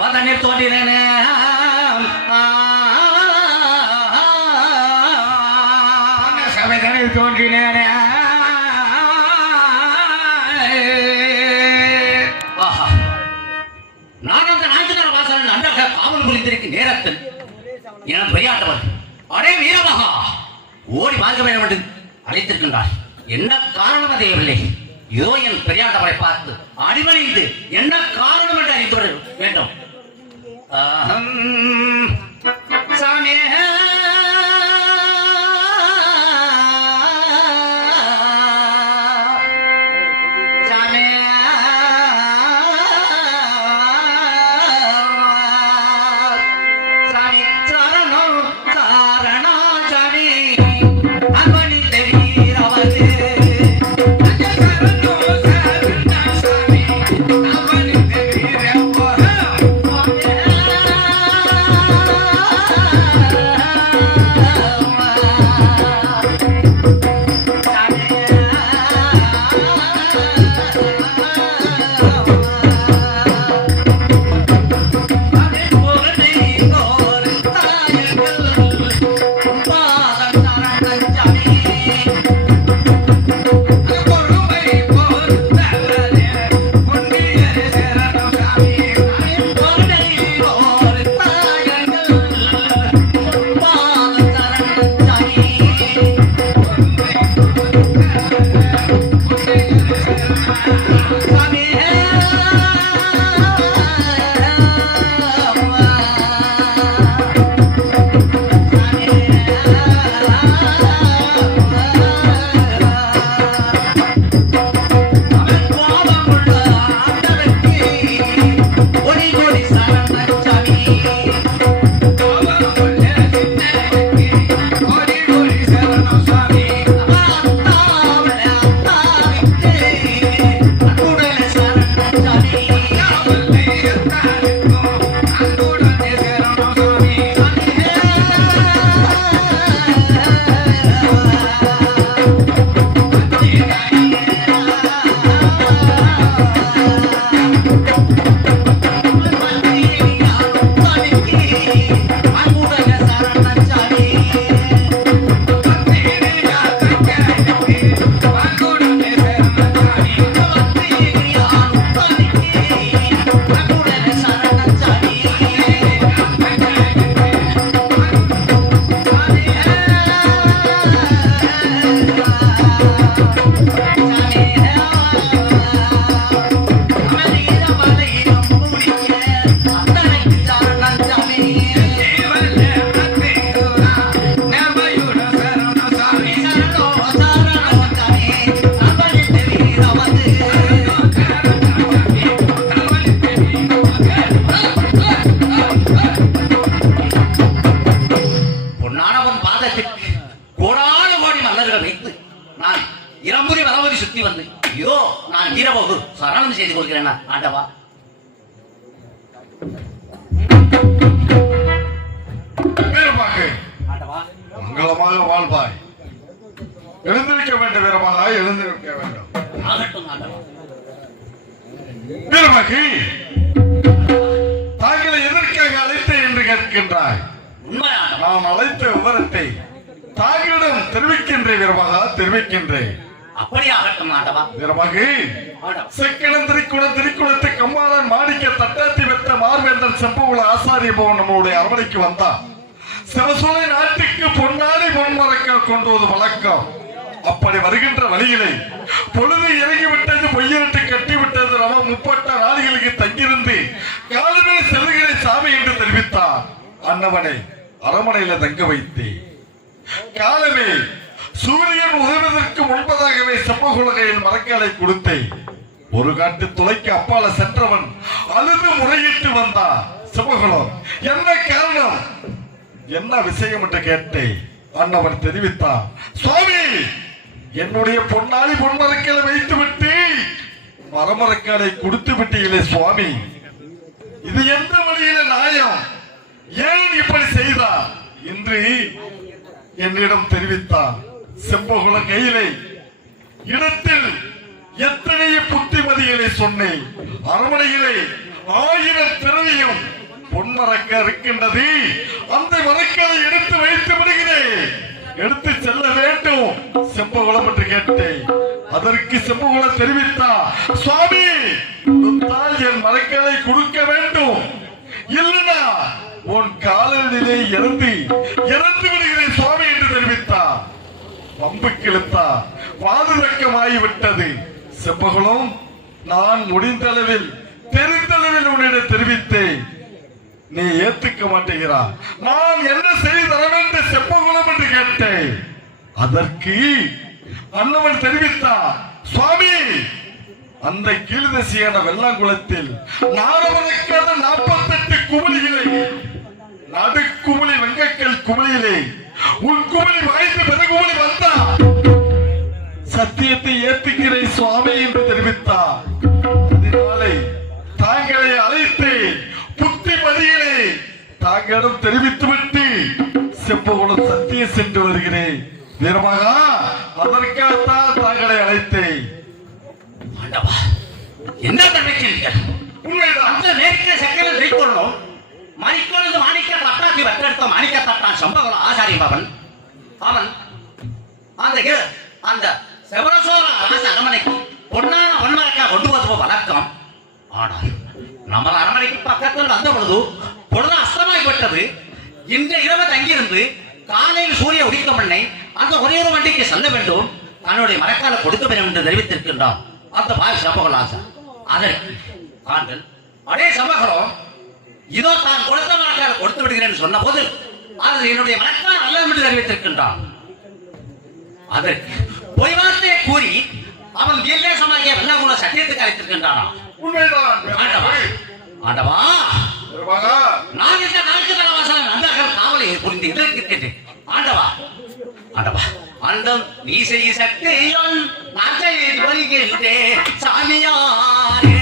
தண்ணீர் தோன்றினேனே சபை தண்ணீர் தோன்றினேனே நான் அந்த நாயகர வாசல் நன்றாக காவல் புரிந்திருக்கும் நேரத்தில் என பெரியாட்டவர் அடே வீரமகா ஓடி வாங்க வேண்டும் என்று அழைத்திருக்கின்றார். என்ன காரணம் தெரியவில்லை. இதோ என் பெரியாட்டவரை பார்த்து அடிவணிந்து என்ன காரணம் என்று அறிந்து வேண்டும். சாமி சரணம் செய்து கொள்கிறேன் ஆண்டவா. மங்களமாக வாழ்வாய். எழுந்திருக்க வேண்டும் வீரமாக, எழுந்திருக்க வேண்டும். வீரமாகி தாங்களை எதற்காக அழைத்தேன் என்று கேட்கின்றாய். நான் அழைத்த விவரத்தை தாங்களிடம் தெரிவிக்கின்றேன் வீரமாக, தெரிவிக்கின்றேன். திரிக்குளத்தை கம்மாளன் மாணிக்க தட்டாத்தி வெத்த மார்வேந்தன் செம்புகுல ஆசாரிய பவன் நம்மளுடைய அரவணைக்கு வந்தான். சிவசோலை நாட்டுக்கு பொன்னாடி பொன்மரக்கால் கொண்டுவது வழக்கம். அப்படி வருகின்ற வழியிலே பொழுது இறங்கிவிட்டது, பொய்யிரட்டு கட்டிவிட்டது. ரவ 30 நாடுகளுக்கு தங்கியிருந்து காலமே செல்லுகளை சாமி என்று தெரிவித்தார். அன்னவனை அரமனையில தங்க வைத்து காலமே சூரியன் உதவுவதற்கு முன்பதாகவே செம்பகுலகையில் மரக்காலை கொடுத்தேன். ஒரு காட்டு துளைக்கு அப்பால சென்றவன் அழுது முறையிட்டு வந்தான். செம்பகுலம் என்ன காரணம், என்ன விஷயம் என்று கேட்டேன். அன்னவன் தெரிவித்தான். சுவாமி, என்னுடைய பொன்னாளி பொன்மரக்காலை வைத்து விட்டு மரமரக்காலை கொடுத்து விட்டீங்களே சுவாமி, இது எந்த வழியில நியாயம்? ஏன் இப்படி செய்தார் என்று என்னிடம் தெரிவித்தார். செம்பகுல கையிலே இடத்தில் எத்தனை புத்திமதிகளை சொன்னேன். அரமனையிலே 1000 பிறவியும் பொன்மரக்க இருக்கின்றது. அந்த மரக்களை எடுத்து வைத்து விடுகிறேன். எடுத்து செல்ல வேண்டும் செம்பகுளம் என்று கேட்டேன். அதற்கு செம்பகுளம் தெரிவித்தார், சுவாமி கொடுத்தால் என் மரக்களை கொடுக்க வேண்டும், இல்லைனா உன் காலிலே இறந்து விடுகிறேன் சுவாமி என்று தெரிவித்தார். பம்புக்கு இழுத்தார். வாதுரக்கமாகிவிட்டது. செம்பகுளம், நான் முடிந்த அளவில் தெரிந்தளவில் உன்னிடம் தெரிவித்தேன், நீ ஏத்துக்க மாட்டேங்கிறாய். நான் என்ன செய்து தர வேண்டும் செம்பகுளம் என்று கேட்டேன். அதற்கு அண்ணவன் தெரிவித்தார், சுவாமி அந்த கீழ்திசையான வெள்ளாங்குளத்தில் நாரவனுக்கான 48 குமிழிகளை நடுக்குமிழி வெங்கக்கல் குமிழியிலே உன் குமிழி வாய்ந்து பெருகுமிழி வந்தா சத்தியத்தை ஏத்துக்கிறேன் சுவாமி என்று தெரிவித்தார். அதனாலே தாங்களை அழைத்து புத்திமதியிலே தாங்களிடம் தெரிவித்துவிட்டு செம்பகுளம் சத்தியம் சென்று வருகிறேன். வீரமகா, அதற்காகத்தான் தாங்களை அழைத்தேன். என்ன நினைக்கிறீர்கள்? உண்மைதான். அந்த நேரத்தில் செக்கல வைக்கொள்ளும் மணிக்கொழுந்து மாணிக்க பட்டாக்கி வட்டெடுத்த மாணிக்க தட்டான் சம்பகுல ஆசாரி பவன் அவன் அந்த செவரசோர அரச அரமனைக்கு பொன்னான பொன்மரக்கா கொண்டு வருவ வழக்கம். ஆனால் நமது அரமனைக்கு பக்கத்தில் வந்த பொழுது பொழுது அஸ்தமாகிவிட்டது. இன்று இரவு தங்கியிருந்து காலையில் சூரிய உதிக்கும் முன்னே அந்த ஒரே ஒரு வண்டிக்கு செல்ல வேண்டும், தன்னுடைய மரக்கால கொடுக்க வேண்டும் என்று தெரிவித்திருக்கின்றோம். அந்த பாய் சம்பகுல ஆசா அதற்கு ஆண்கள் அடே சம்பகுலம், இதோ தான் கொடுத்த மரக்கால கொடுத்து விடுகிறேன் சொன்ன போது அது என்னுடைய மரக்கால் அல்ல என்று தெரிவித்திருக்கின்றான். அதற்கு பொய் வார்த்தையை கூறி அவன் கீழ்தேசமாகிய வெள்ளாங்குள சத்தியத்துக்கு அழைத்திருக்கின்றானா? ஆண்டவா, நான் இந்த நாட்டு வாசல் நண்பர்கள் காவலை புரிந்து எதிர்க்கின்றேன். ஆண்டவா ஆண்டவா, அண்டம் நீ செய்ய சக்தியால் நான் செய்து வருகின்றேன் சாமியாரே.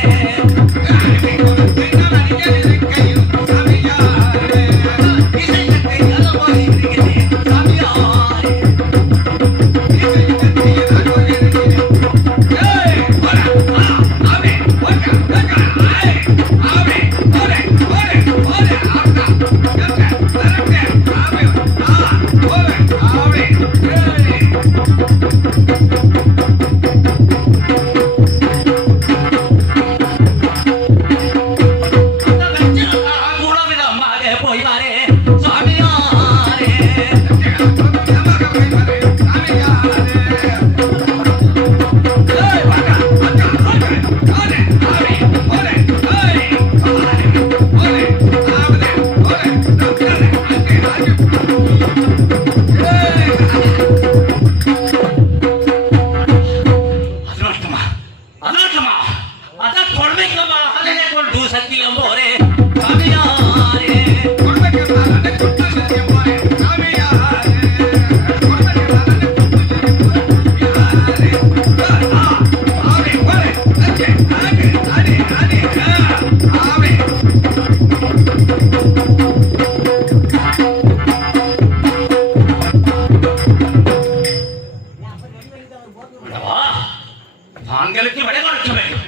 தாங்களுக்கு விடை கொடுக்க வேண்டும்.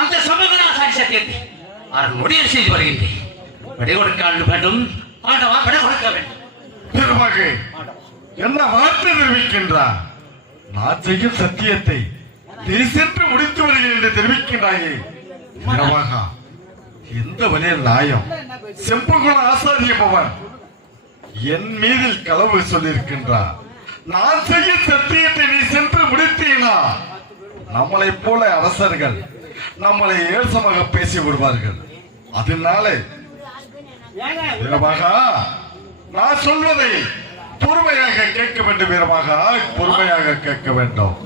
அந்த சமூகநாசாரி சத்தியத்தை முடிவு செய்து வருகின்றேன். விடை கொடுக்க வேண்டும். ஆண்டவா, விடை கொடுக்க வேண்டும். பெருமகே, என்ன வார்த்தை தெரிவிக்கின்றார்? நான் செய்யும் சத்தியத்தை நீ சென்று முடித்து வருகிறேன் என்று தெரிவிக்கின்றாயே. மகா, எந்த வழியில் நியாயம்? செம்பகுள ஆசாரிய பவன் என் மீதில் களவு சொல்லியிருக்கின்றார். நான் செய்யும் சத்தியத்தை நீ சென்று முடித்தீனா நம்மளை போல அரசர்கள் நம்மளை ஏசமாக பேசி விடுவார்கள். அதனால வீரமாக நான் சொல்வதை பொறுமையாக கேட்க வேண்டும். வீரமாக பொறுமையாக கேட்க வேண்டும்.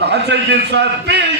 நான் செய்யும் சத்தியம்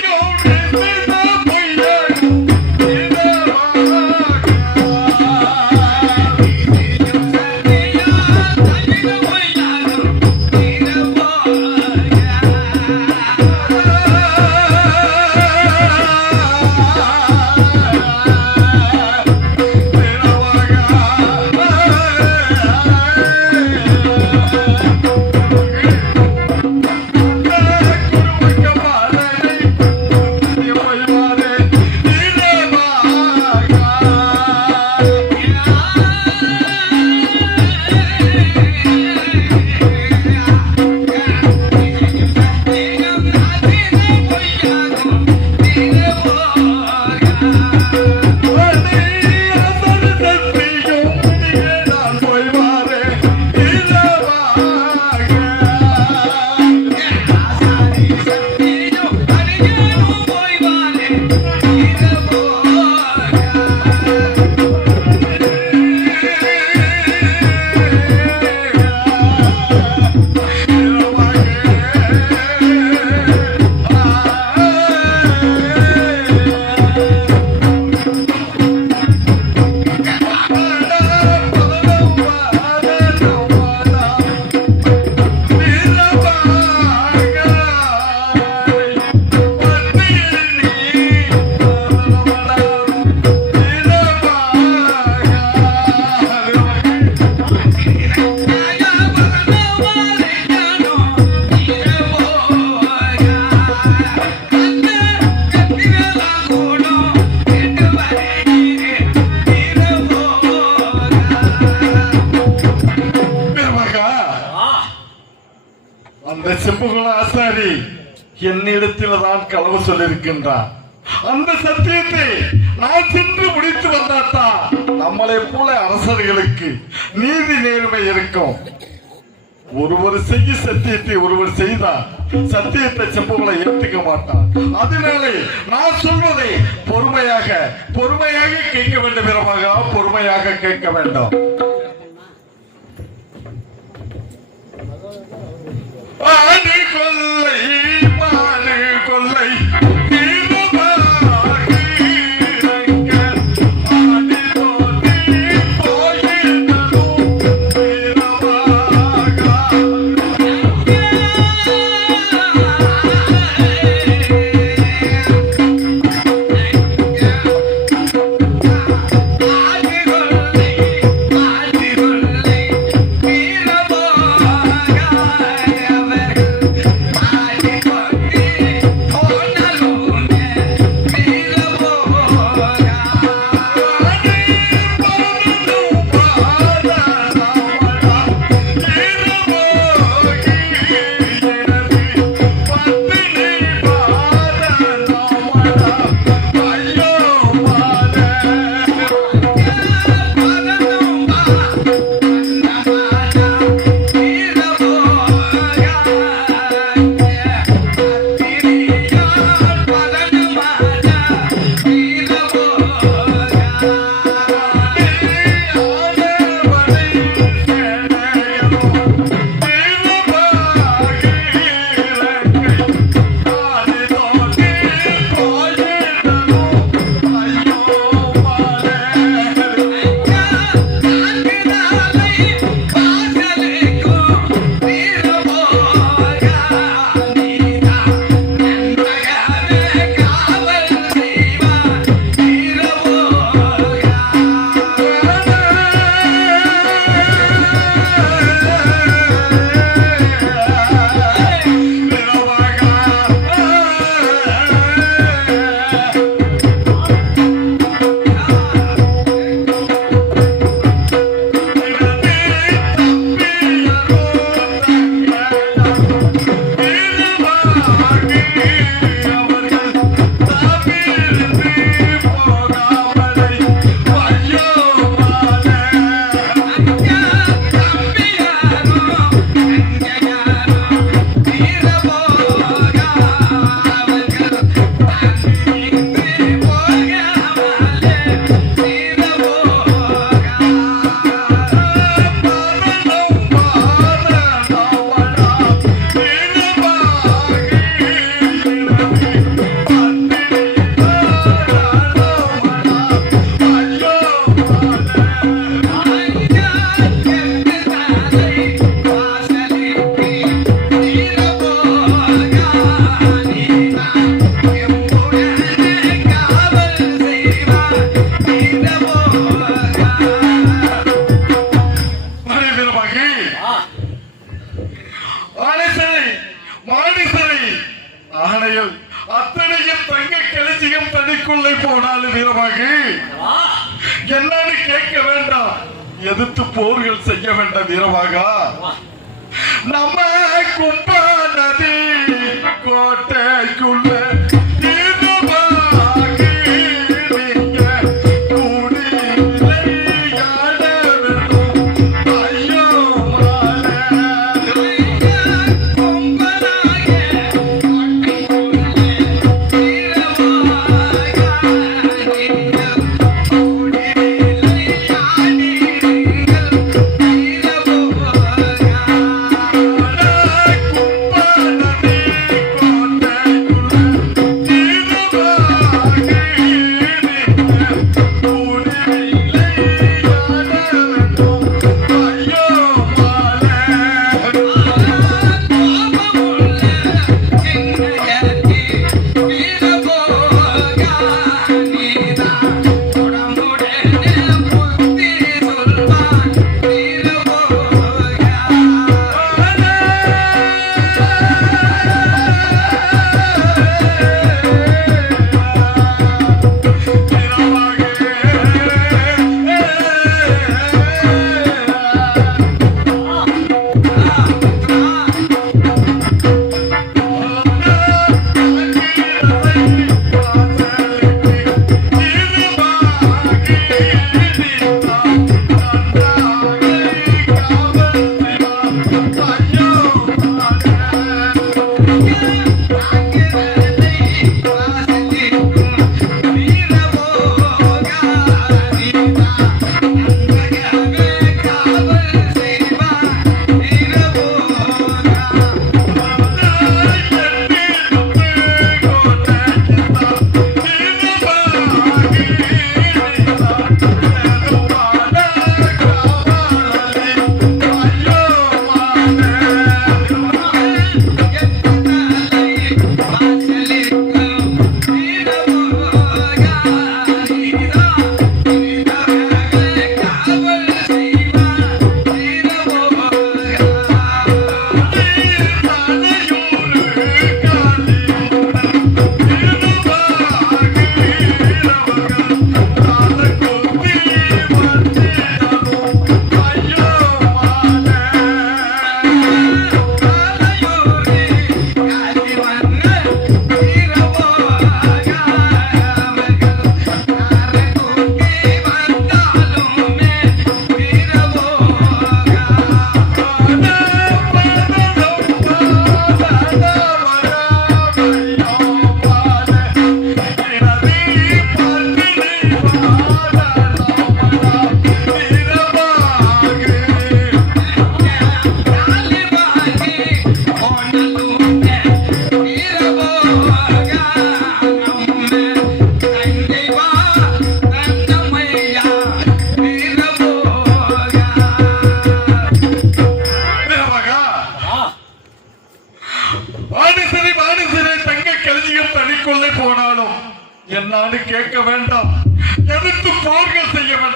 என்னிடத்தில் தான் களவு சொல்லியிருக்கின்றார். அந்த சத்தியத்தை நான் சென்று முடித்து வந்தாத்தான் நம்மளை போல அரசர்களுக்கு நீதி நேர்மை இருக்கும். ஒருவர் செய்ய சத்தியத்தை ஒருவர் செய்தார், சத்தியத்தை செப்பவங்களை ஏற்றுக்க மாட்டார். அதனாலே நான் சொல்வதை பொறுமையாக கேட்க வேண்டும். விதமாக பொறுமையாக கேட்க வேண்டும். ஆடு கொல்லை மாடு கொல்லை அத்தனையும் தங்க கலசியம் தனிக்குள்ளே போனாலும் வீரமாக என்னன்னு கேட்க வேண்டாம், எதிர்த்து போர்கள் செய்ய வேண்டாம் வீரமாக. நம்ம கும்பா நதி கோட்டைக்குள்ள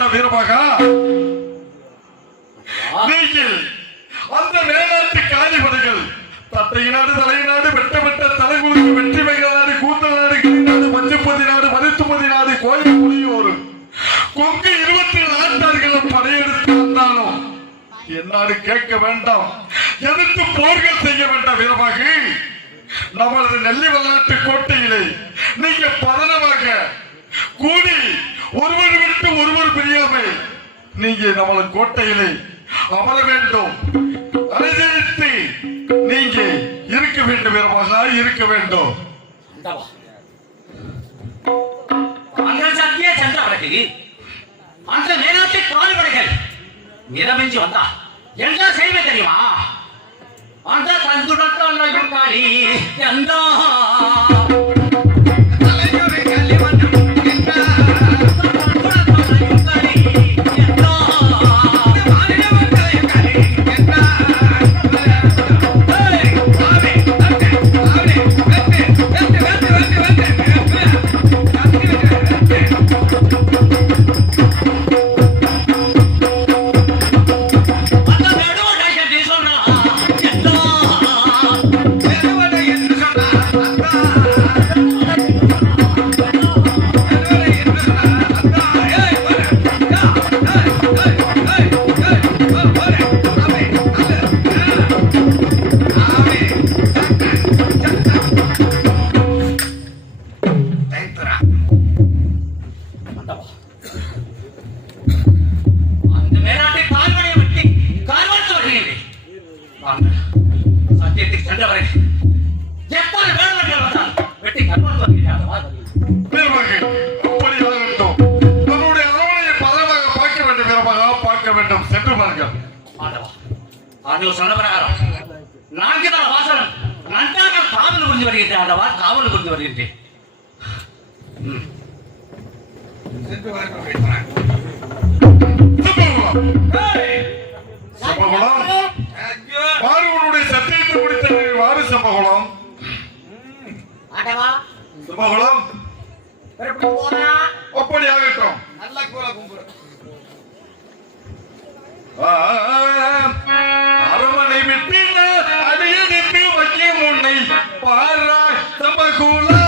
வேண்டாம் வீரமகா. நீங்கள் அந்த மேலாட்டு காலிபடைகள் தட்டையினாடு தலையினாடு வெட்ட வெட்ட தலைகுழுக்கு வெற்றி மகள் நாடு கூந்தல் நாடு கிளிநாடு மஞ்சப்பதி நாடு மருத்துவதி நாடு கோயில் புலியோரு கொங்கு 24 நாட்டார்களும் படையெடுத்து வந்தாலும் என்னாடு கேட்க வேண்டாம், எதிர்த்து போர்கள் செய்ய வேண்டாம் வீரமாக. நமது நெல்லி விளையாட்டு கோட்டையிலே நீங்க பதனமாக கூடி ஒருவர் விட்டு ஒருவர் பிரியாமை நீங்க நமது கோட்டையிலே அமர வேண்டும், அனுசரித்து நீங்க இருக்க வேண்டும் வீரமாக, இருக்க வேண்டும். அந்த சத்திய சென்றவர்கள் அந்த மேலாட்டு கால்படைகள் மிதமிஞ்சி வந்தா என்ன செய்வே தெரியுமா? அந்த தந்துடத்தாலையும் காளி எந்த சத்தியத்துக்கு சென்றவரை எப்போது வேண்டுமென்றால் வந்தால் வெட்டி கண்மன் அப்படியாகட்டும். நம்முடைய அரவணையை பதமாக பார்க்க வேண்டும் வீரமாக, பார்க்க வேண்டும். சென்று பாருங்கள். ஆண்டவர் சொன்ன பிரகாரம் 4 நாள் வாசனம் நன்றாக காவல் புரிந்து வருகின்றேன். ஆண்டவா, காவல் புரிந்து வருகின்றேன். சம்பகுலம் மாறுவனுடைய சத்தியத்தை முடித்த வாரு சம்பகுலம். சம்பகுலம் அப்படியாகட்டும். அரவணை விட்டு அடியெடுத்து வைக்க முன்னை பாரா சம்பகுலம்.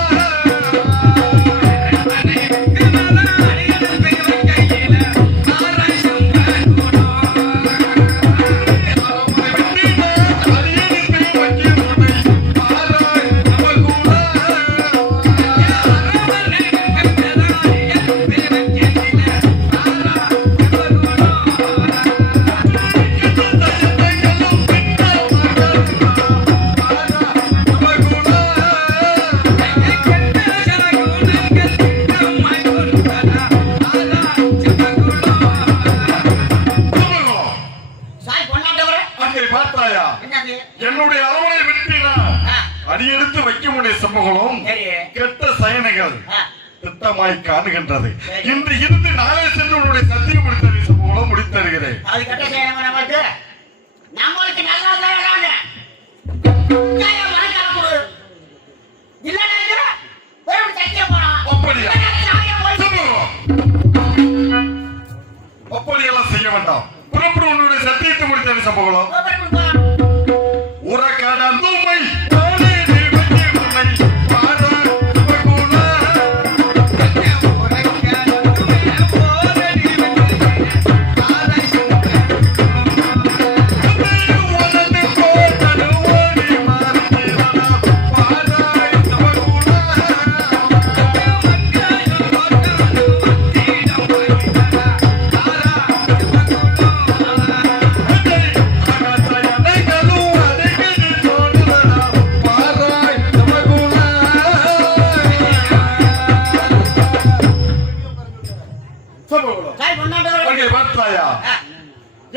என்னுடைய அரவணை வெற்றினா அடியெடுத்து வைக்க முடிய சம்பவங்களும் கெட்ட சயனைகள் திட்டமாய் காணுகின்றது. இன்று இருந்து நாளை சென்று உன்னுடைய சத்தியம் முடித்த சம்பவங்களும் முடித்தருகிறேன். அப்படியெல்லாம் செய்ய வேண்டாம். புறப்படும் உன்னுடைய சத்தியத்தை முடித்த சம்பவங்களும் உறக்கடந்துமை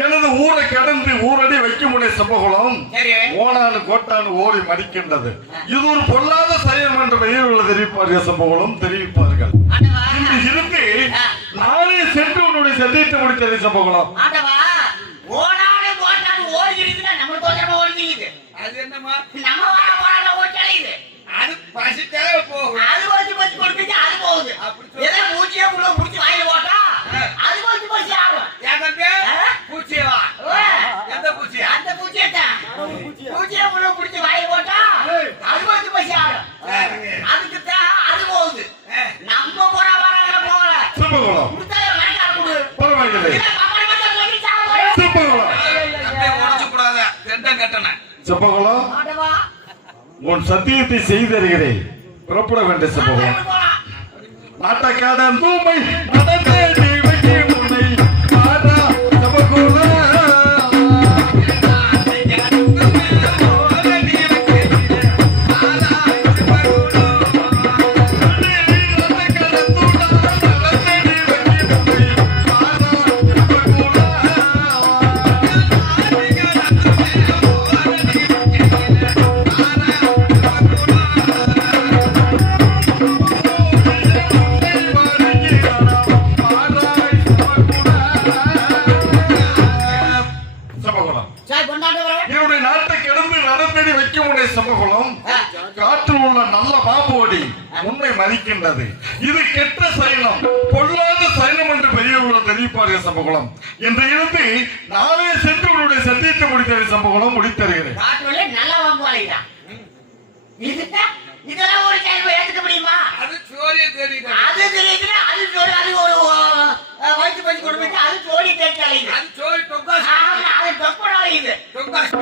எனது ஊரை கடந்து ஊரடி வைக்க முடிய சம்பகுலம் ஓனானு கோட்டானு ஓடி மடிக்கின்றது. இது ஒரு பொல்லாத செயல் என்ற பெயர் உள்ள தெரிவிப்பார்கள். சம்பகுலம் தெரிவிப்பார்கள். இருந்து நானே சென்று உன்னுடைய சத்தியத்தை முடித்தது சம்பகுலம். அது பசிட்டாவே போகும். அது வச்சு கொடுத்துட்டு அது போகுது. ஏதோ மூச்சியா புள்ள புடிச்சு வாயில போட்டா அது வச்சு பரவாயில்லை. செம்பகுளம் உடச்சு கூடாத ரெண்டும் கட்டண செம்பகுளம் உன் சத்தியத்தை செய்தருகிறேன். புறப்பட வேண்டிய செம்பகுளம். நாட்டக்காரன் தூமை நடந்தே தேவகி உன்னை பாரா செம்பகுளம். என்னுடைய நாட்டை கிடந்து நடந்தடி வைக்கும் உடைய சமூகம் காற்றில் உள்ள நல்ல பாம்போடி உன்னை மதிக்கின்றது. இது கெட்ட சைனம், பொல்லாத சைனம் என்று பெரியவர்கள் தெரிவிப்பார்கள் சமூகம். என்று இருந்து நாளே சென்று உன்னுடைய சத்தியத்தை முடித்த சமூகம் முடித்தருகிறேன். நல்ல வாங்குவாளிதான். இதெல்லாம் ஒரு கேள்வி ஏத்துக்க முடியுமா? அது சோழியை தெரியுது அது தெரியுதுன்னா அது சோழி, அது ஒரு வயிற்று பஞ்சு கொடுமைக்கு அது சோழி தேர்ச்சி. அது சோழி தொக்காசு அது தொப்படம் இது. தொக்காசு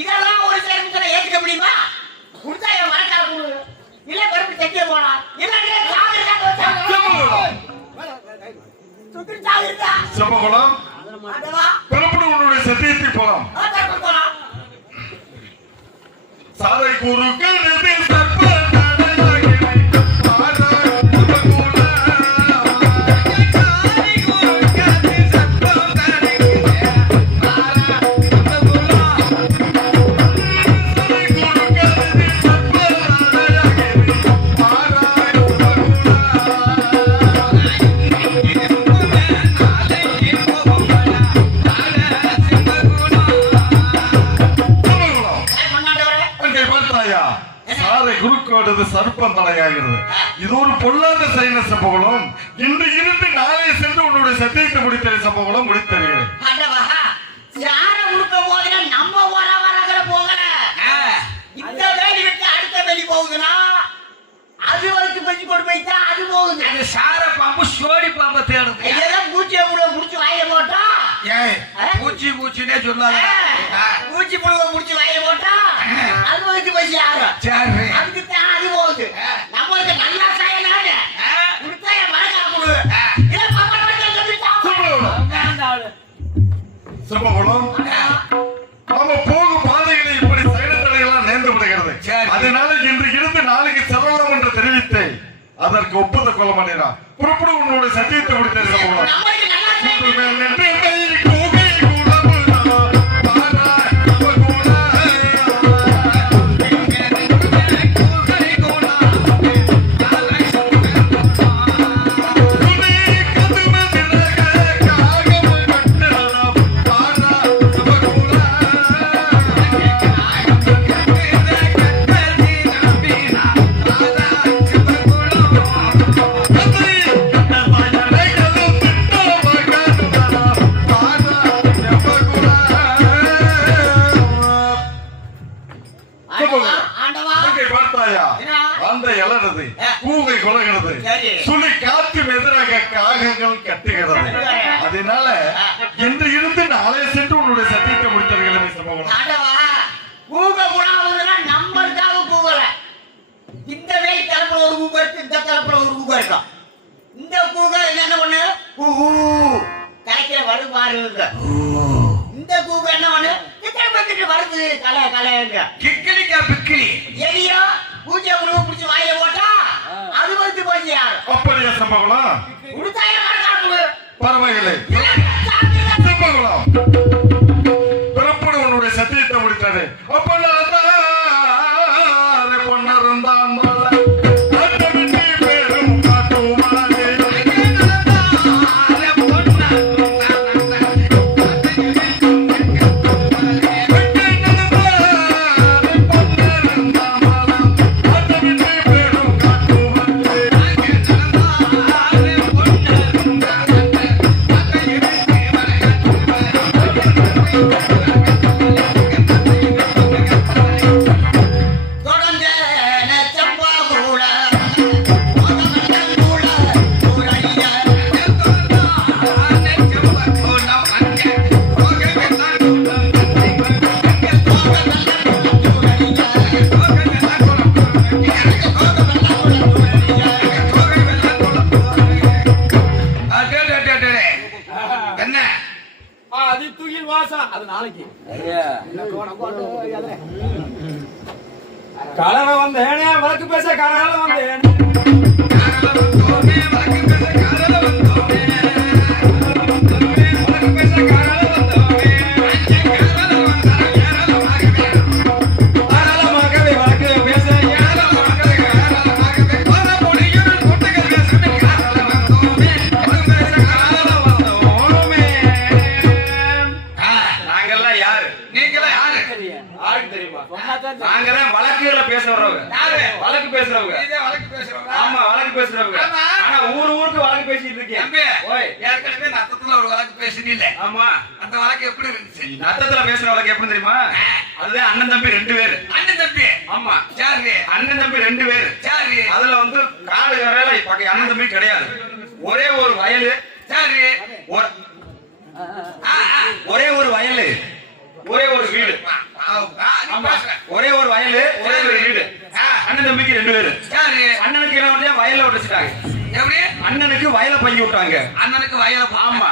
இதெல்லாம் ஒரு சேர்ந்து ஏத்துக்க முடியுமா? கொடுத்தா என் மரக்கார கொடு, இல்ல பருப்பு செட்டிய போலாம், இல்ல சமூகம் புறப்படும் உன்னுடைய சத்தியத்தை போலாம். சாலை குறுக்கள் சர்ப்பம் தலையாகிறது. இது ஒரு பொல்லாத சைன சம்பவம். இன்று இருந்து நாளை சென்று உன்னுடைய சத்தியத்தை முடித்த சம்பவம் முடித்தருகிறேன். நம்ம வர வரகளை போகல. இந்த வேலி விட்டு அடுத்த வேலி போகுதுன்னா அது வரைக்கும் பஞ்சு கொண்டு போய்த்தா அது போகுது. அது சார பாம்பு சோடி பாம்பை தேடுது. இதெல்லாம் பூச்சியை கூட முடிச்சு வாயில போட்டா பூச்சி பூச்சினே சொல்லாத. பூச்சி புழுவை முடிச்சு வாயில போட்டா அது வரைக்கும் பஞ்சு ஆகும். சரி அதுக்கு தான் அது போகுது. நம்மளுக்கு நல்லா சாயனால கொடுத்தா என் மரக்கார கொடு. இல்ல பாப்பா சம்பவம் நாம போகும் பாதைகளை இப்படி சைனத்தடையெல்லாம் நேர்ந்து விடுகிறது. அதனால இன்று இருந்து நாளைக்கு செல்லலாம் என்று தெரிவித்தேன். அதற்கு ஒப்புதல் கொள்ள மாட்டேன். புறப்படும் உன்னுடைய சத்தியத்தை முடித்த சம்பவம். கூகை கொலகிறது, சுழி காற்று எதிராக காகங்கள் கட்டுகிறது. அதனால என்று இருந்து நாளை சென்று உன்னுடைய சத்தியத்தை முடித்தவர்கள் சம்பவம். நம்மளுக்காக கூகல. இந்த வேலை தரப்புல ஒரு கூக இருக்கு, இந்த தரப்புல ஒரு கூக இருக்கும். இந்த கூக என்ன பண்ணு கலைக்கிற வரு பாருங்க. இந்த கூக என்ன பண்ணு கிட்ட வருது கலை கலைங்க. கிக்கிலிக்கா பிக்கிலி எலியோ பூஜை உணவு பிடிச்சி வாயில போட்டா அது வந்து போய் யாரு அப்படியே சம்பவம் உடுத்தாய மரக்கார பரவாயில்லை. சம்பவம் புறப்பட உன்னுடைய சத்தியத்தை முடித்தாரு. பொன்னருந்தான் தூகில் வாசம் அது நாளைக்கு கலவை வந்தேனே வழக்கு பேச கலகால வந்தேன் நாங்கெல்லாம் யாரு நீங்கெல்லாம் யாரு யாருக்கு தெரியுமா நாங்கதான் வழக்குகளை பேசுறவங்க யாரு? வழக்கு பேசுறவங்க இதே வழக்கு பேசுறவங்க. ஆமா வழக்கு பேசுறவங்க ஆமா. ஆனா ஊருக்கு வழக்கு பேசிட்டு இருக்கேன் தம்பி, ஓய் ஏற்கனவே நத்தத்துல ஒரு வழக்கு பேசினீல்ல. ஆமா அந்த வழக்கு எப்படி இருந்துச்சு? நத்தத்துல பேசுற வழக்கு எப்படி தெரியுமா அதுதான் அண்ணன் தம்பி 2 பேரு அண்ணன் தம்பி. ஆமா சரி, அண்ணன் தம்பி 2 பேரு சரி, அதுல வந்து காடு கரையில பக்க அண்ணன் தம்பி கிடையாது ஒரே ஒரு வயலு சரி. ஒரு- ஆ, ஆ. ஒரே ஒரு வயலு ஒரே ஒரு வீடு நீ ஆமா பேசுற. ஒரே ஒரு வயலு ஒரே ஒரு வீடு அண்ணன் தம்பிக்கு 2 பேரு சரி. அண்ணனுக்கு என்ன பண்ணியா வயல்ல விட்டுட்டாங்க எப்படி? அண்ணனுக்கு வயலை பங்கி விட்டாங்க அண்ணனுக்கு வயல ஆமா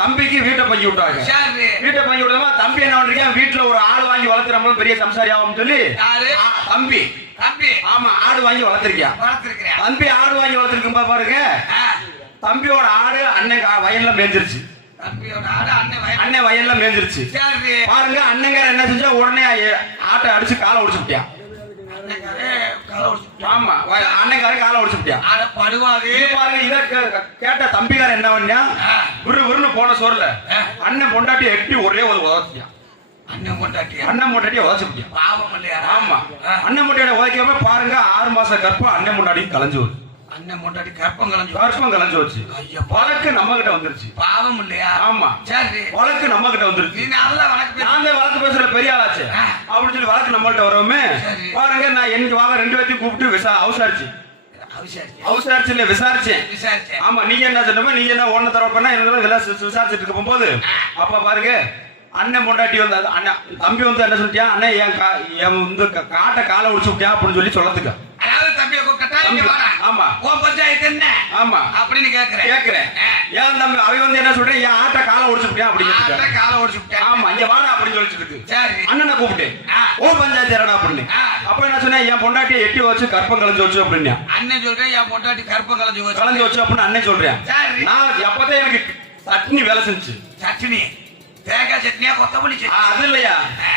தம்பிக்கு வீட்டை பங்கி விட்டாங்க சரி. வீட்டை பங்கி விட்டா தம்பி என்ன பண்றீங்க வீட்டுல ஒரு ஆடு வாங்கி வளர்த்து நம்மளும் பெரிய சம்சாரி ஆகும்னு சொல்லி யாரு? தம்பி தம்பி ஆமா ஆடு வாங்கி வளர்த்திருக்கியா வளர்த்திருக்கிறேன். தம்பி ஆடு வாங்கி வளர்த்திருக்கும் பாருங்க தம்பியோட ஆடு அண்ணன் வயல்ல மேய்ஞ்சிருச்சு தம்பியோட ஆடு அண்ணன் வயல். அண்ணன் வயல்ல மேய்ஞ்சிருச்சு சரி. பாருங்க அண்ணங்கார என்ன செஞ்சா உடனே ஆட்டை அடிச்சு காலை ஒடிச்சு விட்டியா அண்ணன்காரே காலை ஒடிச்சு. ஆமா அண்ணங்காரன் காலை ஒடிச்சு விட்டியா ஆட படுவாது. இது பாருங்க இத கேட்ட தம்பிக்காரன் என்ன பண்ணா விறுன்னு போன சோறுல அண்ணன் பொண்டாட்டி எட்டி ஒரே ஒரு உதச்சியா அண்ணன் கொண்டாட்டியா? அண்ணன் பொண்டாட்டியை உதச்சு விட்டியா பாவம் இல்லையா? ஆமா அண்ணன் பொண்டாட்டியை உதைக்காம பாருங்க 6 மாச கற்பம் அண்ணன் பொண்டாட்டியும் கலைஞ்சு வச்சு அண்ணன் கொண்டாட்டி கற்பம் கலைஞ்சு. கற்பம் கலைஞ்சு வச்சு ஐயா, வழக்கு நம்ம கிட்ட வந்துருச்சு பாவம் இல்லையா? ஆமா சரி. வழக்கு நம்ம கிட்ட வந்துருச்சு நீ நல்லா வழக்கு பேசு. நாங்க வழக்கு பேசுற பெரிய ஆளாச்சு அப்படின்னு சொல்லி வழக்கு நம்மள்ட்ட வரவுமே சரி. பாருங்க நான் எனக்கு வாங்க 2 பேர்த்தையும் கூப்பிட்டு அவசாரிச்சு அவசியம் அவசாரிச்சு இல்ல விசாரிச்சேன் விசாரிச்சேன். ஆமா நீங்க என்ன சொன்னோம் நீங்க என்ன ஒண்ணு தர பண்ணா என்ன விசாரிச்சுட்டு இருக்கும் போது அப்ப பாருங்க அண்ணன் பொண்டாட்டி வந்து அண்ணன் தம்பி வந்து என்ன சொல்லிட்டியா அண்ணன் என் வந்து காட்டை காலை ஒடிச்சு விட்டியா அப்படின்னு சொல்லி சொல்லத்துக்கு அதாவது தம்பியை கூப்பிட்டா இங்க தம்பி, வாடா. ஆமா. உன் பஞ்சாயத்து என்ன ஆமா அப்படின்னு கேக்குறேன். கேக்குறேன் ஏன் தம்பி அவன் வந்து என்ன சொல்றேன் என் ஆட்டை காலை ஒடிச்சு விட்டியா அப்படின்னு ஆட்டை சொல்லிட்டு காலை ஒடிச்சு விட்டேன். ஆமா இங்க வாடா அப்படின்னு சொல்லிட்டு இருக்கு சரி. அண்ணனை கூப்பிட்டேன் ஓ பஞ்சாயத்து ஏறடா அப்படின்னு ஆ. அப்ப என்ன சொன்னேன் என் பொண்டாட்டியை எட்டி வச்சு கற்பம் கலைஞ்சு வச்சு அப்படின்னு அண்ணன் சொல்றேன் என் பொண்டாட்டி கற்பம் கலைஞ்சு போச்சு. கலைஞ்சு வச்சு அப்படின்னு அண்ணன் சொல்றேன் சரி. நான் எப்பதான் எனக்கு சட்னி வேலை செஞ்சு சட்னி தேங்காய் சட்னியா கொத்தமல்லி சட்னி? அது இல்லையா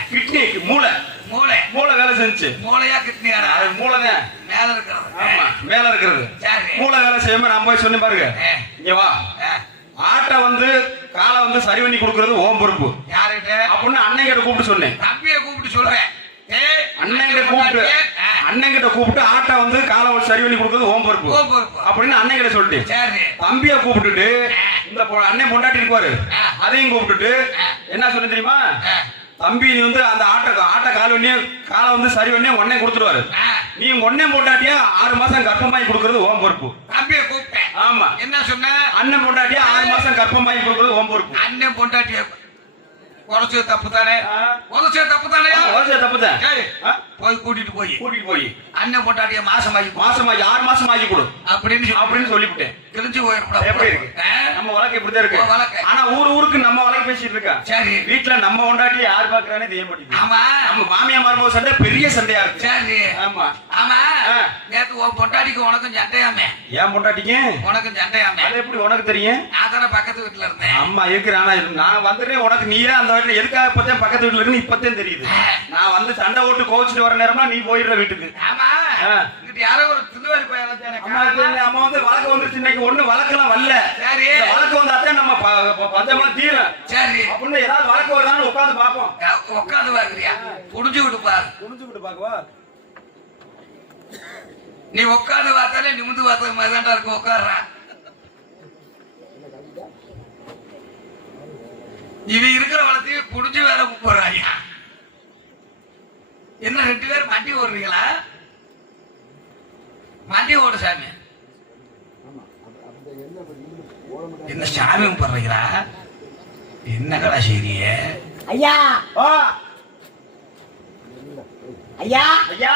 கிட்னி மூளை மூளை. மூளை வேலை செஞ்சு மூளையா கிட்னியாடா? அது மூளைதான் மேல இருக்கிறது. ஆமா மேல இருக்கிறது சரி. மூளை வேலை செய்யாம நான் போய் சொன்னேன் பாருங்க இங்க வா ஆட்டை வந்து காலை வந்து சரி பண்ணி கொடுக்கறது ஓம் பொறுப்பு யாருகிட்ட? அப்படின்னு அண்ணன் கிட்ட கூப்பிட்டு சொன்னேன் தம்பியை கூப்பிட்டு சொல்றேன். அண்ணன் கிட்ட கூப்பிட்டு அண்ணன் கிட்ட கூப்பிட்டு ஆட்டை வந்து காலை வச்சு சரி பண்ணி கொடுக்கறது ஓம் பொறுப்பு ஓம் பொறுப்பு. அப்படின்னு அண்ணன் கிட்ட சொல்லிட்டேன் சரி. தம்பியை கூப்பிட்டுட்டு இந்த அண்ணன் பொண்டாட்டி இருப்பாரு அதையும் கூப்பிட்டுட்டு என்ன சொன்ன தெரியுமா தம்பி நீ வந்து அந்த ஆட்டை காலை வந்து சரி பண்ணி உடனே கொடுத்துருவாரு நீ உடனே பொண்டாட்டியா 6 மாசம் கர்ப்பமாயி கொடுக்கறது ஓம் பொறுப்பு தம்பியை கூப்பிட்டேன். ஆமா என்ன சொன்ன? அண்ணன் பொண்டாட்டியா 6 மாசம் கர்ப்பமாயி கொடுக்கறது ஓம் பொறுப்பு அண்ணன் பொண்டாட்டிய உடச்சது தப்பு தானே? உடச்சது தப்பு தானே? தப்புதான் போய் கூட்டிட்டு போய் அண்ணன் பொண்டாட்டிய மாசமாகி மாசமாகி 6 மாசம் ஆகி கொடு அப்படின்னு சொல்லிவிட்டேன் கிழிஞ்சு எப்படி இருக்கு நம்ம வழக்கு இப்படிதான் இருக்கு வழக்கு. ஆனா ஊருக்கு நம்ம வழக்கு பேசிட்டு இருக்கா சரி. வீட்டுல நம்ம கொண்டாட்டி யார் பாக்குறானே தெரிய மாட்டேங்குது ஆமா. நம்ம மாமியா மருமக சண்டை பெரிய சண்டையா இருக்கு சரி. ஆமா ஆமா. ஆ. நேத்து உன் பொண்டாட்டிக்கு உனக்கும் சண்டையாமே? ஏன் பொண்டாட்டிங்க உனக்கும் சண்டையாமே? அது எப்படி உனக்கு தெரியும் நான் தானே பக்கத்து வீட்டுல இருந்தேன். அம்மா இருக்கிறேன் ஆனா நான் வந்துட்டு உனக்கு நீயே அந்த வீட்டுல எதுக்காக இப்பதான் பக்கத்து வீட்டுல இருக்குன்னு இப்பதான் தெரியுது நான் வந்து சண்டை ஓட்டு கோவிச்சுட்டு வர நேரமா நீ போயிடுற வீட்டுக்கு ஆமா. ஆ. இங்கிட்டு யாரோ ஒரு திருவாரி போய் அம்மா அம்மா வந்து வழக்கு வந்துருச்சு இன்னைக்கு ஒண்ணு வழக்கெல்லாம் வரல சரி. இந்த வழக்கு வந்தாத்தான் நம்ம பஞ்சமெல்லாம் தீரும் சரி. அப்படின்னு ஏதாவது வழக்கு வருதான்னு உட்காந்து பாப்போம் உட்காந்து பாக்குறியா? புடிஞ்சு விட்டு பாரு. புரிஞ்சுக்கிட்டு பாக்குவா நீ உட்காந்து பார்த்தாலே நிமிந்து பார்த்த மாதிரி தான்டா இருக்கும். உட்கார்றா. இது இருக்கிற வளர்த்தையும் புடிஞ்சு வேற போறாங்க. என்ன 2 பேர் மண்டி ஓடுறீங்களா? மண்டி ஓடு சாமி. என்ன சாமி கும்பிடுறீங்களா? என்ன கடா சரிய? ஐயா ஐயா ஐயா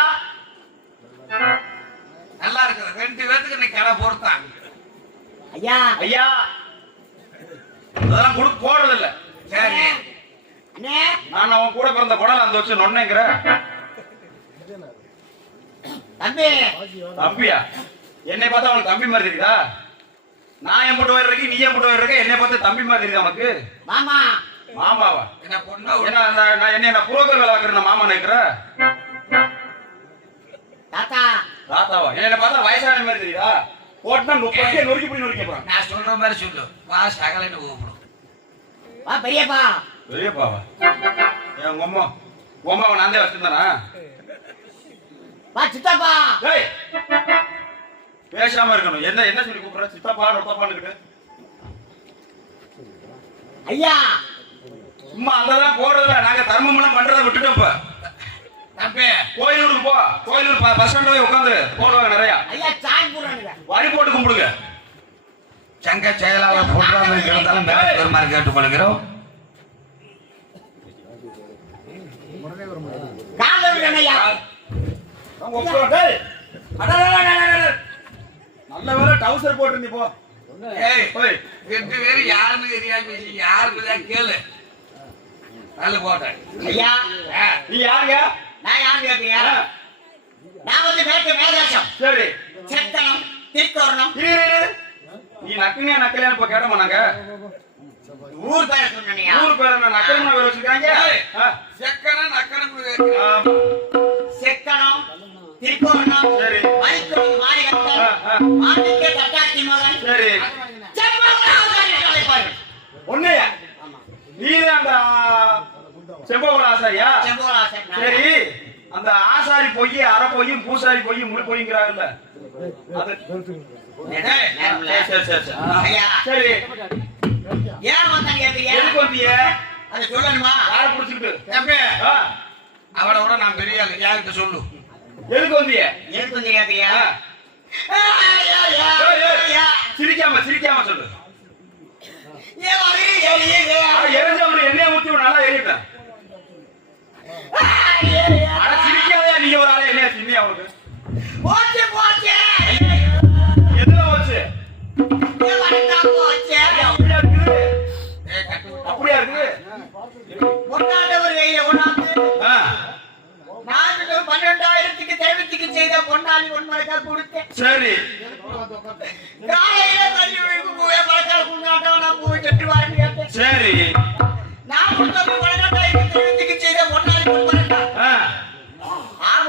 நல்லா இருக்குது. 2 பேத்துக்கு இன்னைக்கு கடை பொறுத்தான். ஐயா ஐயா அதெல்லாம் போடுறது இல்ல சரி. அண்ணே நான் அவன் கூட பிறந்த குடல அந்த வச்சு நொன்னைங்கிற தம்பி தம்பியா? என்னை பார்த்தா அவனுக்கு தம்பி மாதிரி தெரியுதா? நான் என் போட்டு வர்றதுக்கு நீ என் போட்டு வர்றதுக்கு என்னை பார்த்து தம்பி மாதிரி தெரியுதா உனக்கு? மாமா மாமாவா? என்ன பொண்ணு என்ன நான் என்ன புரோக்கர் வேலை பார்க்குற மாமா நினைக்கிற தாத்தா தாத்தாவா? என்ன பார்த்தா வயசான மாதிரி தெரியுதா? போட்டுனா நொறுக்கி போய் நொறுக்கி போறான். நான் சொல்ற மாதிரி சொல்லு. வா சகலன்னு கூப்பிடும். வா பெரியப்பா பெரியப்பாவா? என் உம்மாவை நான் தான் வச்சிருந்தானா? வா சித்தப்பா டேய் பேசாம இருக்கணும். என்ன சொல்லி கூப்பிடுற? சித்தப்பா ரொத்தப்பான்னு ஐயா சும்மா அங்கதான் போடுறதுல நாங்க தர்மம் எல்லாம் பண்றதை விட்டுட்டோம். இப்ப தம்பி கோயிலூருக்கு போ. கோயிலூர் பஸ் ஸ்டாண்ட்ல போய் உட்காந்து போடுவாங்க நிறைய. ஐயா சாய் போடுறானுங்க வரி போட்டு கும்பிடுங்க. சங்க செயலாளர் போடுறாம இருந்தாலும் மேலே பெருமாள் கேட்டுக்கொள்கிறோம். காலையில ஐயா டேய், நல்ல வேலை டவுசர் போட்டிருந்தீ போ. ஏய் போய் 2 பேரு யாருன்னு தெரியாது பேசி யாருக்குதான் கேளு. நல்ல போட்டேன். ஐயா நீ யாருங்க? நான் யாரு கேட்கிறியா நான் வந்து மேற்கு மேதேசம் சரி செத்தனம் திருக்கோரணம் இரு. நீ நக்கலையா நக்கலையான்னு இப்ப கேட்டோமா நாங்க? ஊர் பேரை சொன்னியா ஊரு பேர் என்ன நக்கலமா பேர் வச்சிருக்காங்க? செக்கன நக்கனம் ஆமா. செக்கனம் திருக்கோரணம் சரி. மணிக்கூர் மாரிகத்தன் மாணிக்க தட்டாச்சி மகன் சரி ஒன்னையா? நீதான் அந்த செம்பகோட ஆசாரியா? சரி அந்த ஆசாரி பொய் அரை பொய்யும் பூசாரி பொய்யும் முழு பொய்ங்கிறாங்கல்ல அது சரி ஏன் வந்தாங்க கேட்கிறியா எதுக்கு வந்தீங்க? அதை சொல்லணுமா யாரை பிடிச்சிருக்கு? தம்பி அவளை விட நான் பெரிய ஆளு. யாருக்கு சொல்லு. எதுக்கு வந்தீங்க? எதுக்கு வந்து கேட்கிறியா சிரிக்காம சொல்லு. எரிஞ்சவரு எண்ணெய் ஊத்தி நல்லா எரியட்டேன். சிரிக்காதையா நீங்க ஒரு ஆளே என்ன சின்ன அவனுக்கு போச்சு போச்சு எதுல போச்சு? போச்சு அப்படியா இருக்குது? பொன்னாண்டவர் கையில கொண்டாந்து ஆ, நான் 12,000க்கு தெய்வத்துக்கு செய்த பொன்னாளி ஒன்மலைக்கால் கொடுத்தேன் சரி காலையில தண்ணி ஒழுங்கு போய் மலைக்கால் கொண்டாட்டம் நான் போய் கட்டி வாங்கி கேட்டேன் சரி நான் கொடுத்த 12,000க்கு தெய்வத்துக்கு செய்த பொன்னாளி ஒன்மலைக்கால்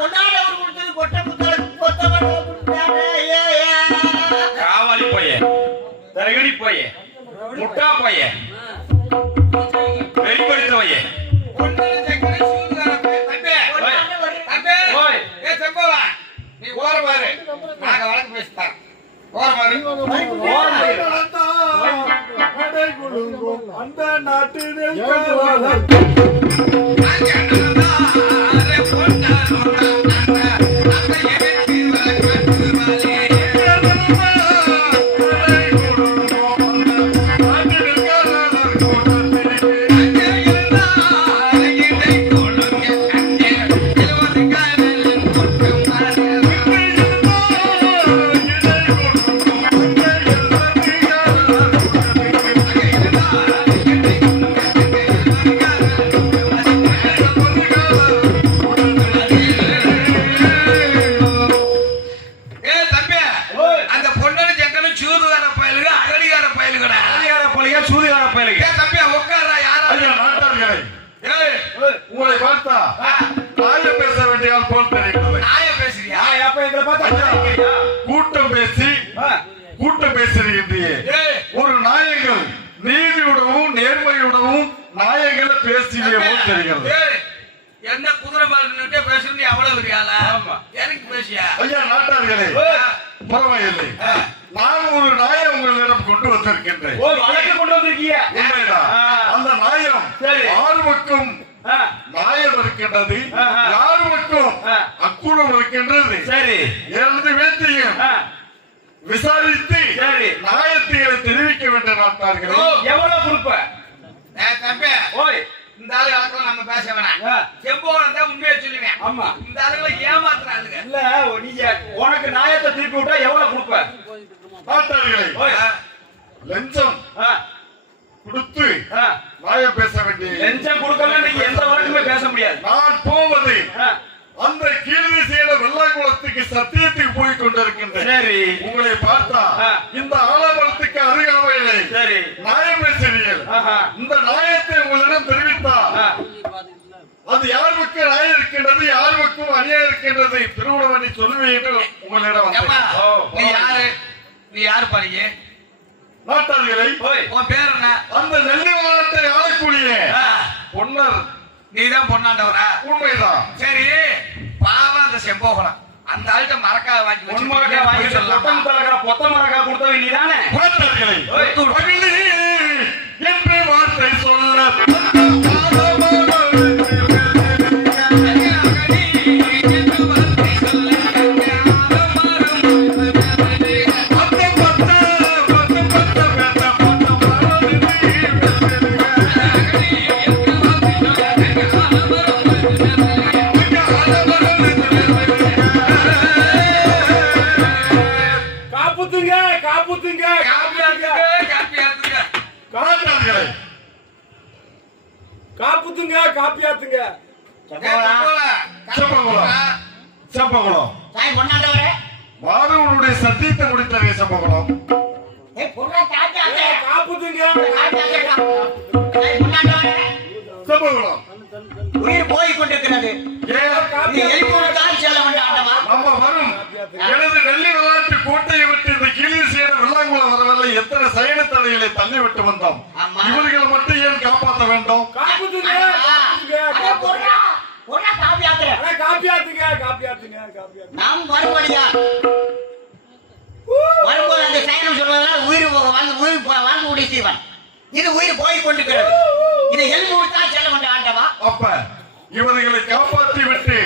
பொன்னாண்டவர் கொடுத்தது கொட்ட புத்தகம் கொத்தவன் கொடுத்தாரு காவாலி பையன், தரகடி பையன், முட்டா பையன், வெளிப்படுத்த பையன். ஓய், நீ ஓர பாரு. நாங்க வழக்கு பேசிட்டார். ஓர பாரு. அந்த நாட்டிலே உங்களை பார்த்தா நாய பேச வேண்டிய ஆள் போல் தெரிகிறது. கூட்டம் பேசுகின்றே ஒரு நாயகன் நீதியுடனும் நேர்மையுடனும் நாயகனை பேசிய போல் தெரிகிறது. என்ன குதிரை மாதிரி பேசுறது அவ்வளவு இருக்காளா? எனக்கு பேசியா? ஐயா நாட்டார்களே, பரவாயில்லை. நான் ஒரு நாயை உங்களிடம் கொண்டு வந்திருக்கின்றேன். கொண்டு வந்திருக்கீங்க? உண்மைதான். அந்த நாயம் ஆர்வக்கும் நாயம் இருக்கின்றது, யாருக்கும் அக்குணம் இருக்கின்றது. சரி, எனது வேட்டையும் விசாரித்து நாயத்தை தெரிவிக்க வேண்டிய நாட்டார்கள். எவ்வளவு கொடுப்ப? தம்பி ஓய், இந்த ஆளு வழக்கம் நம்ம பேச வேணாம். செம்போனம் தான் உண்மையை சொல்லுவேன். ஆமா, இந்த ஆளுகளை ஏமாத்துறாளுங்க. இல்ல நீங்க உனக்கு நாயத்தை திருப்பி விட்டா எவ்வளவு கொடுப்ப? நாட்டார்களே, லஞ்சம் கொடுத்து நியாயம் பேச வேண்டிய லஞ்சம் கொடுக்கல நீங்க எந்த வழக்குமே பேச முடியாது. நான் போவது ஆ, அந்த கீழே செய்த வெள்ளாங்குளத்துக்கு சத்தியத்துக்கு போய் கொண்டிருக்கின்றேன். சரி உங்களை பார்த்தா ஆ. இந்த ஆலமரத்துக்கு அருகாமையிலே சரி. நியாயமே தெரியல். ஆஹா. இந்த நியாயத்தை உங்களிடம் தெரிவித்தா ஆ, அது யார் பக்கம் நியாயம் இருக்கின்றது, யார் பக்கம் அநியாயம் இருக்கின்றது திருமணம் பண்ணி சொல்லுவேன் என்று உங்களிடம் ஏப்பா, வந்தேன். ஓ, நீ யாரு? நீ யாரு பாருங்க? நாட்டாளிகளை ஓய். உன் பேர் என்ன? அந்த நெல்லி மாவட்டத்தை ஆளக்கூடிய ஆ, பொன்னர் நீதான் பொண்ணாண்டவரா? உண்மைதான். சரி, பாவம் அந்த செம்போகலாம். அந்த ஆள்கிட்ட மறக்காத வாங்கி பொன்மரக்கா வாங்கி சொல்லலாம். பொட்டம் தலகா பொத்த மரக்கா கொடுத்தவன் நீதானே? நாட்டாளிகளை ஓய். அகிலே என்று வார்த்தை சொல்ல காப்புத்துங்க காப்புத்துங்க காப்புத்துங்க நாட்டாளிகளை காப்புத்துங்க காப்பியாத்துங்க. செப்பகுளம் சாய் பொண்ணாண்டவரே. மாதவனுடைய சத்தியத்தை முடித்தவே செப்பகுளம். ஏய் பொண்ணா தாத்தாங்க. காப்புத்துங்க சாய் பொண்ணாண்டவரே. செப்பகுளம் உயிர் போய் கொண்டிருக்கிறது. நீ எழுப்புவதற்காக செல்ல வேண்டாமா? நம்ம வரும் எனது வெள்ளி விளையாட்டு கோட்டையை விட்டு இந்த கீழே சேர வெள்ளாங்குளம் வரவில்லை. எத்தனை சயன தடைகளை தள்ளி விட்டு வந்தோம். ஆமா. இவர்களை மட்டும் ஏன் காப்பாற்ற வேண்டும்? காப்புத்துங்க அட பொண்ணா, பொண்ணா காப்பியாத்துற. காப்பியாத்துங்க காப்பியாத்துங்க காப்பியாத்துங்க. நாம் மறுபடியா வரும்போது அந்த சயனம் சொல்வதனால் உயிர் வாழ்ந்து செய்வான். இது உயிர் போய் கொண்டிருக்கிறது. இதை எழுப்புவதற்காக செல்ல வேண்டாம் ஆண்டவா. அப்ப இவர்களை காப்பாற்றி விட்டு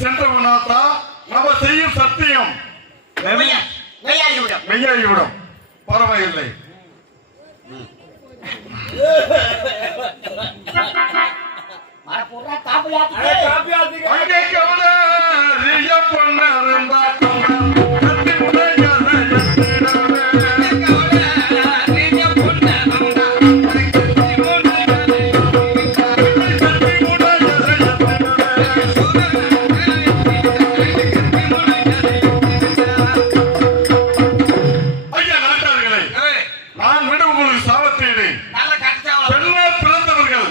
சென்றவனாத்தா நம்ம செய்யும் சத்தியம் மெய்யாகிவிடும். மெய்யாகிவிடும். பரவாயில்லை. மரப்பொருளா காப்பியாத்துங்க. காப்பியாத்துங்க அங்கே கவலைய பொன்னருந்தா கத்தி முனையாத எத்திடவே. கத்தி முனையாத எத்திடவே. ஐயா நாட்டார்களே, நான் விட உங்களுக்கு சாபத்தீடு. நல்ல கட்டாவளம். பெண்ணா பிறந்தவர்கள்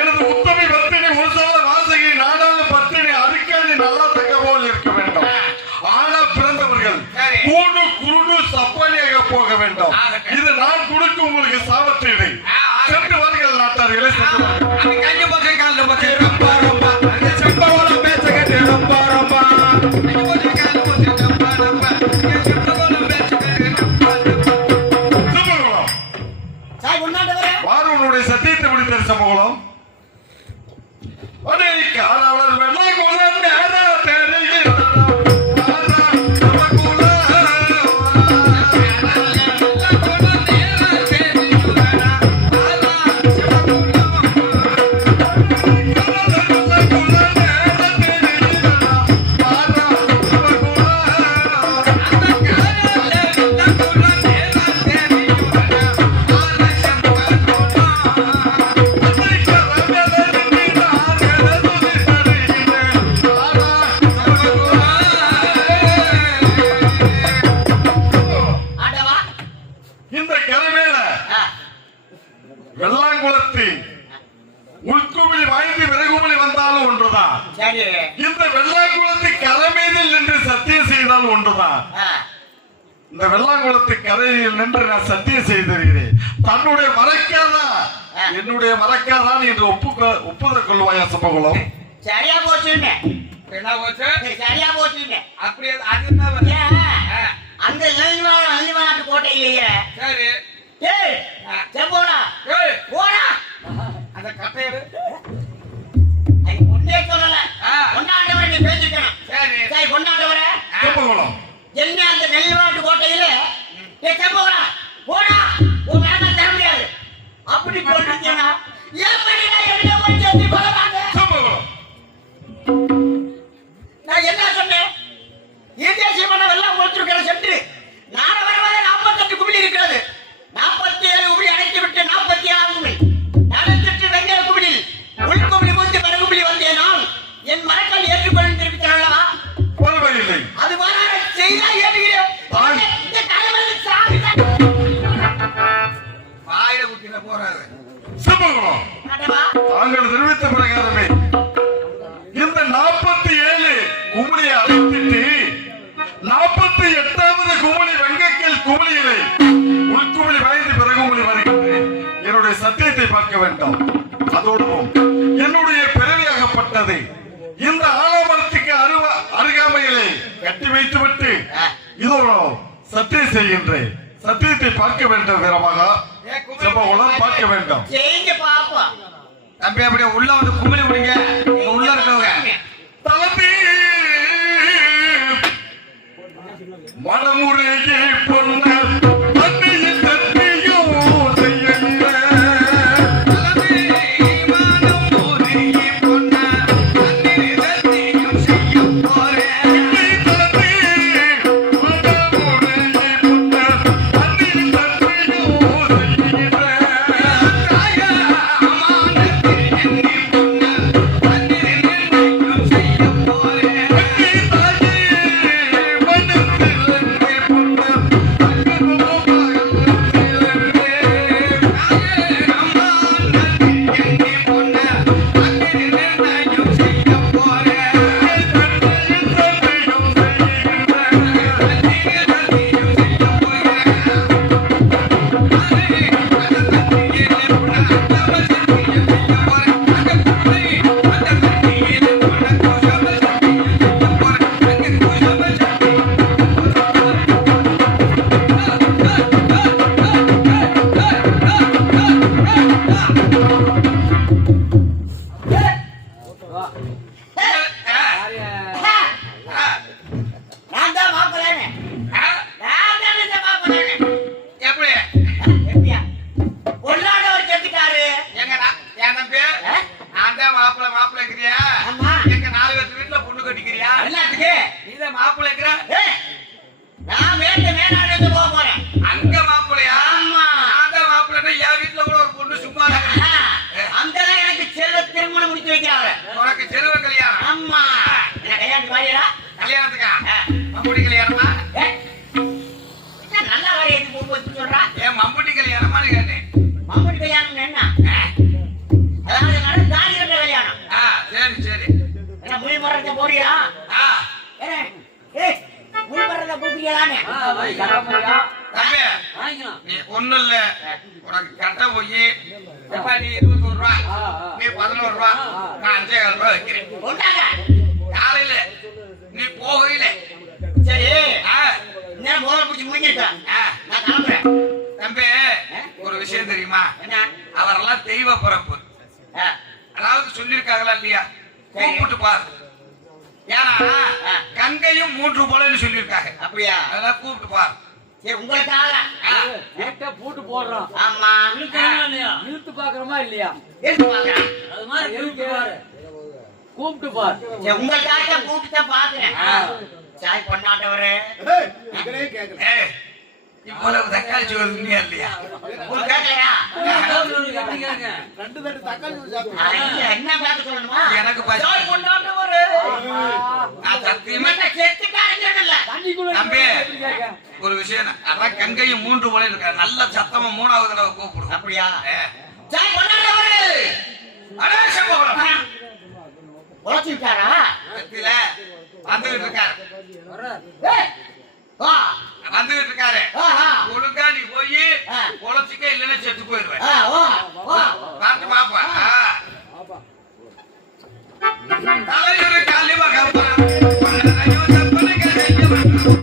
எனது உத்தமி பத்தினி உசால வாசகி நாடாளு பத்தினி அரிக்காணி நல்லா தக்க போல் இருக்க வேண்டும். ஆனா பிறந்தவர்கள் சரி. கூடு குருடு சப்பானியாக போக வேண்டும். ஆகட்டும். இது நான் கொடுக்க உங்களுக்கு சாபத்தீடு. ஆகட்டும். சென்று வாருங்கள் நாட்டார்களே, சென்று வாருங்கள். அது கைய பக்கம் கால்ல பக்கம் ரொம்ப ரொம்ப. அந்த செம்போகலம் பேச்ச கேட்டு ரொம்ப ரொம்ப. கைய பக்கம் கால்ல பக்கம் ரொம்ப ரொம்ப. இந்த செம்போகலம் பேச்ச கேட்டு ரொம்ப ரொம்ப. செம்பகுளம், சாய் பொண்ணாண்டவரே. வாருனுடைய சத்தியத்தை முடித்த சமூகம் அடே காலாளர் வெள்ளை குலம் நேரா தெரிகிறதா. ஆரா சமகுலம். ஆண்டவா. இந்த கரைமேல ஆ, வெள்ளாங்குளத்து உள்குமிழி வாய்ந்து விறகுமிழி வந்தாலும் ஒன்றுதான். சரி. இந்த வெள்ளாங்குளத்து கரைமேதில் நின்று சத்தியம் செய்தால் ஒன்றுதான். ஆ, இந்த வெள்ளாங்குளத்து கரையில் நின்று நான் சத்தியம் செய்திருக்கிறேன். தன்னுடைய மறக்காதா என்னுடைய மறக்காதான் என்று ஒப்புதல் கொள்வாயா சம்பகுலம்? சரியா போச்சுன்னு. என்ன போச்சு? சரியா போச்சுன்னு. அப்படியே அது என்ன வருது? ஏன் அந்த நெல்லிவாட்டு கோட்டையிலேயே சரி. ஏய் செம்போடா ஏய், போடா. அந்த கட்டையோடு அது ஒன்னே சொல்லல. ஆ. பொன்னாண்டவரை நீ பேசிக்கணும். சரி. சரி பொன்னாண்டவரை சம்பகுலம், என்ன அந்த நெல்லிவாட்டு கோட்டையில ஏய் செம்போடா போடா. உன் வேலை தர முடியாது. அப்படி போட்டுட்டீங்கன்னா எப்படி நான் என்ன போய் சேர்த்து கொள்ளலாங்க? சம்பகுலம், நான் என்ன சொன்னேன்? ஈதேசியமான வெள்ளம் கொடுத்திருக்கிற சென்று நாட வருவதே 48 குமிழி இருக்கிறது. 47 உமிழி அடைத்து விட்டு 47 உமிழி மண்டபா தாங்கள் தெரிவித்த பிரகாரமே இந்த 47 குமிழியை அழைத்துட்டு 48வது குமிழி வங்கக்கல் குமிழியிலே உள்குமிழி வாய்ந்து பிறகுமிழி வருகின்றேன். என்னுடைய சத்தியத்தை பார்க்க வேண்டாம். அதோடும் என்னுடைய பிறவியாகப்பட்டது இந்த ஆலமரத்துக்கு அருகாமையிலே கட்டி வைத்துவிட்டு இதோ சத்தியம் செய்கின்றேன். சத்தியத்தை பார்க்க வேண்டும் வீரமாக செம்பகுளம் பார்க்க வேண்டும். செய்யுங்க பாப்பா தம்பி அப்படியே உள்ள வந்து குமிழி விடுங்க. உள்ள இருக்கவங்க தளபதி மனமுறையே பொன்ன தண்ணியின் தட்டியும் செய்யுங்க. நான் தான் மாப்பிள்ளைன்னு நான் தான் இந்த மாப்பிள்ளைன்னு எப்படி எப்படியா பொருளாடவர் செத்துட்டாரு எங்க என் தம்பி நான் தான் மாப்பிள்ளைக்கிறியா? ஆமா. எங்க 4 பேர் வீட்டுல பொண்ணு கட்டிக்கிறியா? எல்லாத்துக்கு நீதான் மாப்பிள்ளைக்கிற நான் வேட்டு மேலாடு போக போறேன் அங்க மாப்பிள்ளையா? ஆமா. நான் தான் மாப்பிள்ளைன்னா என் வீட்டுல கூட ஒரு பொண்ணு சும்மா இருக்கு. அங்கதான் எனக்கு செல்ல திருமணம் முடிச்சு வைக்கிறாங்க உனக்கு செல்வ கல்யாணம். ஆமா என்ன கல்யாணம் வாரியடா கல்யாணத்துக்கா மம்புட்டி கல்யாணமா? நல்ல வாரியத்துக்கு முன்பு வச்சு சொல்றா ஏன் மம்புட்டி கல்யாணமான்னு கேட்டேன். மாமூடி கல்யாணம் என்ன அதாவது தாடி கட்ட கல்யாணம் சரி சரி. என்ன முள் மரத்தை போறியா ஆ, முள் மரத்தை கூப்பிடியலான்னு தம்பி நீ ஒண்ணும் இல்ல, உனக்கு கட்ட போய் எப்ப நீ 21 ரூபா நீ 11 ரூபா நான் 5,500 ரூபா வைக்கிறேன். கொண்டாங்க காலையில நீ போகையில சரி ஆ, இன்னும் மோதல் பிடிச்சி முடிஞ்சிட்டேன் ஆ. நான் கிளம்புறேன் தம்பி ஒரு விஷயம் தெரியுமா? என்ன அவரெல்லாம் தெய்வ பிறப்பு. அதாவது சொல்லிருக்காங்களா இல்லையா? கூப்பிட்டு பாரு. ஏன்னா கங்கையும் 3 போலன்னு சொல்லியிருக்காங்க. அப்படியா அதெல்லாம் கூப்பிட்டு பாரு. சரி உங்களுக்காக கேட்டா போட்டு போடுறோம். ஆமா இழுத்து பாக்குறோமா இல்லையா? எடுத்து பாக்குறேன் அது மாதிரி இழுத்து பாரு, கூப்பிட்டு பாரு. சரி உங்களுக்காக கூப்பிட்டு பாக்குறேன் சாய் பொண்ணாட்டவரு ஏய், இவ்வளவு தக்காளி சோறு தின்னியா இல்லையா? உங்களுக்கு கேட்கலையா எப்படி கேளுங்க? என்ன பார்த்து சொல்லணுமா எனக்கு பசி. சாய் பொண்ணாட்டவரு நான் சத்தியமா இவன் செத்துட்டாருன்னு இல்ல தண்ணிக்குள்ள தம்பி. எப்படி கேட்க? ஒரு விஷயம், அதான் கங்கையும் 3 போல இருக்க நல்ல சத்தமா 3வது தடவை கூப்பிடும். அப்படியா ஏ, சாய் பொண்ணாட்டவரு அடே செம்பகுளம். உழைச்சு விட்டாரா கத்தியில வந்துகிட்டு இருக்காரு. ஏய், வா வந்துகிட்டு இருக்காரு. ஆஹா. ஒழுங்கா நீ போய் ஆ. பொழைச்சிக்க, இல்லைன்னா செத்து போயிடுவேன். வா வா பார்த்து பாப்பா. தலை